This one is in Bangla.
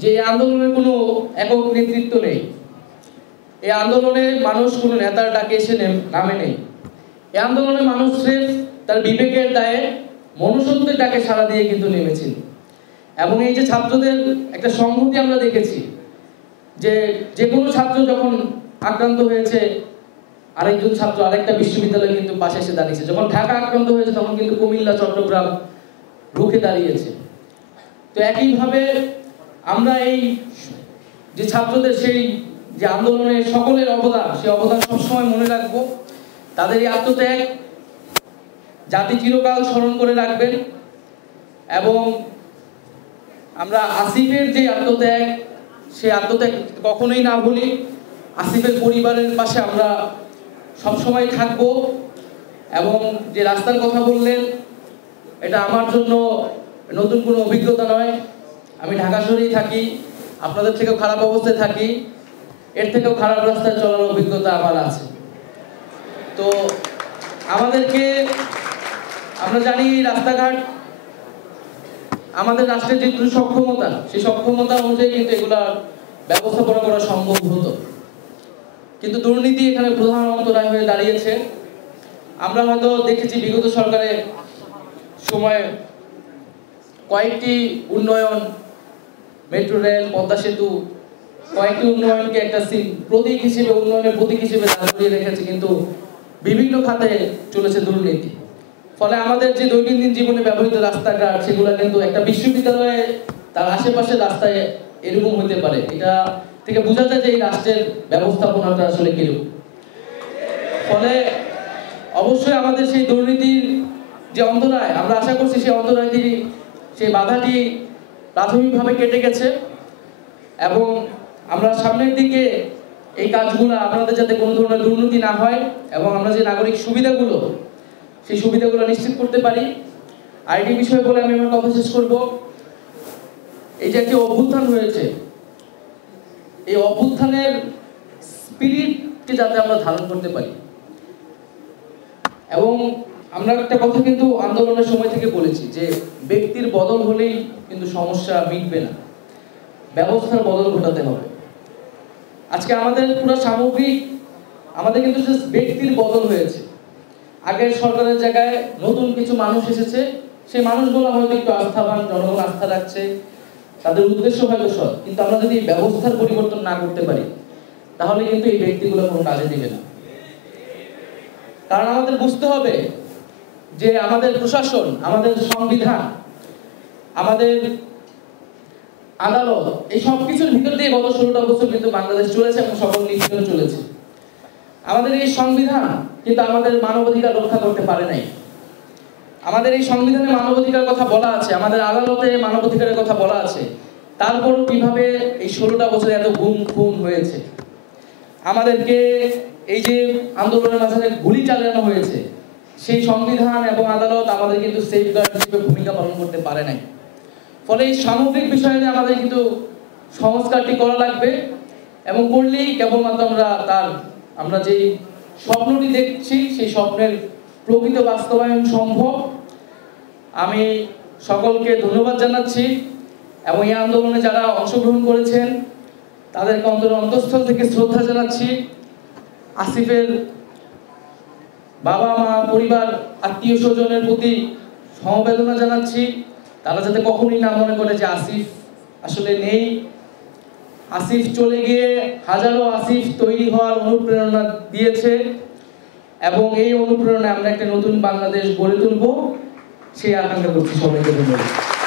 যে এই আন্দোলনের কোনো একক নেতৃত্ব নেই, এই আন্দোলনে মানুষ কোনো নেতার ডাকে এসে নামে নেই। এই আন্দোলনে মানুষ তার বিবেকের দায়ে মনুষ্যত্বের ডাকে সাড়া দিয়ে কিন্তু নেমেছিল। এবং এই যে ছাত্রদের একটা সংহতি আমরা দেখেছি, যে কোনো ছাত্র যখন আক্রান্ত হয়েছে আরেকজন ছাত্র আরেকটা বিশ্ববিদ্যালয়ে কিন্তু পাশে এসে দাঁড়িয়েছে, যখন ঢাকা আক্রান্ত হয়েছে তখন কিন্তু কুমিল্লা চট্টগ্রাম রুখে দাঁড়িয়েছে। তো একইভাবে আমরা এই যে ছাত্রদের সেই যে আন্দোলনে সকলের অবদান, সেই অবদান সবসময় মনে রাখবো। তাদের এই আত্মত্যাগ জাতি চিরকাল স্মরণ করে রাখবেন। এবং আমরা আসিফের যে আত্মত্যাগ, সেই আত্মত্যাগ কখনোই না ভুলি। আসিফের পরিবারের পাশে আমরা সবসময় থাকব। এবং যে রাস্তার কথা বললেন, এটা আমার জন্য নতুন কোনো অভিজ্ঞতা নয়। আমি ঢাকা শহরেই থাকি, আপনাদের থেকেও খারাপ অবস্থায় থাকি, এর থেকেও খারাপ রাস্তায় চলার অভিজ্ঞতা আমার আছে। তো আমাদেরকে, আমরা জানি রাস্তাঘাট আমাদের রাষ্ট্রের যে সক্ষমতা, সেই সক্ষমতা অনুযায়ী কিন্তু এগুলার ব্যবস্থাপনা করা সম্ভব হতো, কিন্তু দুর্নীতি এখানে প্রধান অন্তরায় হয়ে দাঁড়িয়েছে। আমরা হয়তো দেখেছি বিগত সরকারের সময়ে কয়েকটি উন্নয়ন, মেট্রো রেল, পদ্মা সেতু, কয়েকটি উন্নয়নকে একটা প্রতীক হিসেবে, উন্নয়নের প্রতীক হিসেবে দাঁড় করিয়ে রেখেছে, কিন্তু বিভিন্ন খাতে চলেছে দুর্নীতি। ফলে আমাদের যে দৈনন্দিন জীবনে ব্যবহৃত রাস্তাঘাট, সেগুলো কিন্তু একটা বিশ্ববিদ্যালয়ে তার আশেপাশে রাস্তায় এরকম হতে পারে। এটা থেকে বোঝা যায় যে এই রাষ্ট্রের ব্যবস্থাপনাটা আসলে কিরকম। ফলে অবশ্যই আমাদের সেই দুর্নীতির যে অন্তরায়, আমরা আশা করছি সেই অন্তরায়টি, সেই বাধাটি প্রাথমিকভাবে কেটে গেছে। এবং আমরা সামনের দিকে এই কাজগুলো, আপনাদের যাতে কোনো ধরনের দুর্নীতি না হয় এবং আমরা যে নাগরিক সুবিধাগুলো, সেই সুবিধাগুলো নিশ্চিত করতে পারি। আরেকটি বিষয় বলে আমি আমার কথা শেষ করব। এই যে একটি অভ্যুত্থান হয়েছে, এই অভ্যুত্থানের স্পিরিটকে যাতে আমরা ধারণ করতে পারি। এবং আমরা একটা কথা কিন্তু আন্দোলনের সময় থেকে বলেছি যে ব্যক্তির বদল হলেই কিন্তু সমস্যা মিটবে না, ব্যবস্থার বদল ঘটাতে হবে। আজকে আমাদের পুরো সামগ্রিক, আমাদের কিন্তু ব্যক্তির বদল হয়েছে। আগের সরকারের জায়গায় নতুন কিছু মানুষ এসেছে, সেই মানুষগুলো হয়তো একটু আস্থাবান, জনগণ আস্থা রাখছে, তাদের উদ্দেশ্য হয়তো সৎ, কিন্তু আমরা যদি ব্যবস্থার পরিবর্তন না করতে পারি তাহলে কিন্তু এই ব্যক্তিগুলো কোনো কাজে দিবে না। কারণ আমাদের বুঝতে হবে যে আমাদের প্রশাসন, আমাদের সংবিধান, আমাদের আদালত, এই সব কিছুর ভিতর দিয়ে গত 16টা বছর কিন্তু বাংলাদেশ চলেছে এবং সকল নির্বাচন চলেছে। আমাদের এই সংবিধান কিন্তু আমাদের মানবাধিকার রক্ষা করতে পারে নাই। আমাদের এই সংবিধানে মানবাধিকার কথা বলা আছে, আমাদের আদালতে মানবাধিকারের কথা বলা আছে, তারপরও কিভাবে এই 16টা বছরে এত গুম খুন হয়েছে। আমাদেরকে এই যে আন্দোলনের মাঝখানে গুলি চালানো হয়েছে, সেই সংবিধান এবং আদালত আমাদের কিন্তু সেফগার্ড হিসেবে ভূমিকা পালন করতে পারে নাই। ফলে এই সামগ্রিক বিষয়ে আমাদের কিন্তু সংস্কারটি করা লাগবে, এবং করলেই কেবলমাত্র আমরা যে স্বপ্নটি দেখছি সেই স্বপ্নের প্রকৃত বাস্তবায়ন সম্ভব। আমি সকলকে ধন্যবাদ জানাচ্ছি এবং এই আন্দোলনে যারা অংশগ্রহণ করেছেন তাদেরকে অন্তঃস্থল থেকে শ্রদ্ধা জানাচ্ছি। আসিফের বাবা মা, পরিবার, আত্মীয় স্বজনের প্রতি সমবেদনা জানাচ্ছি। তারা যাতে কখনোই না মনে করে যে আসিফ আসলে নেই। আসিফ চলে গিয়ে হাজারো আসিফ তৈরি হওয়ার অনুপ্রেরণা দিয়েছে, এবং এই অনুপ্রেরণায় আমরা একটা নতুন বাংলাদেশ গড়ে তুলব, সেই আকাঙ্ক্ষা করছি। সবাইকে ধন্যবাদ।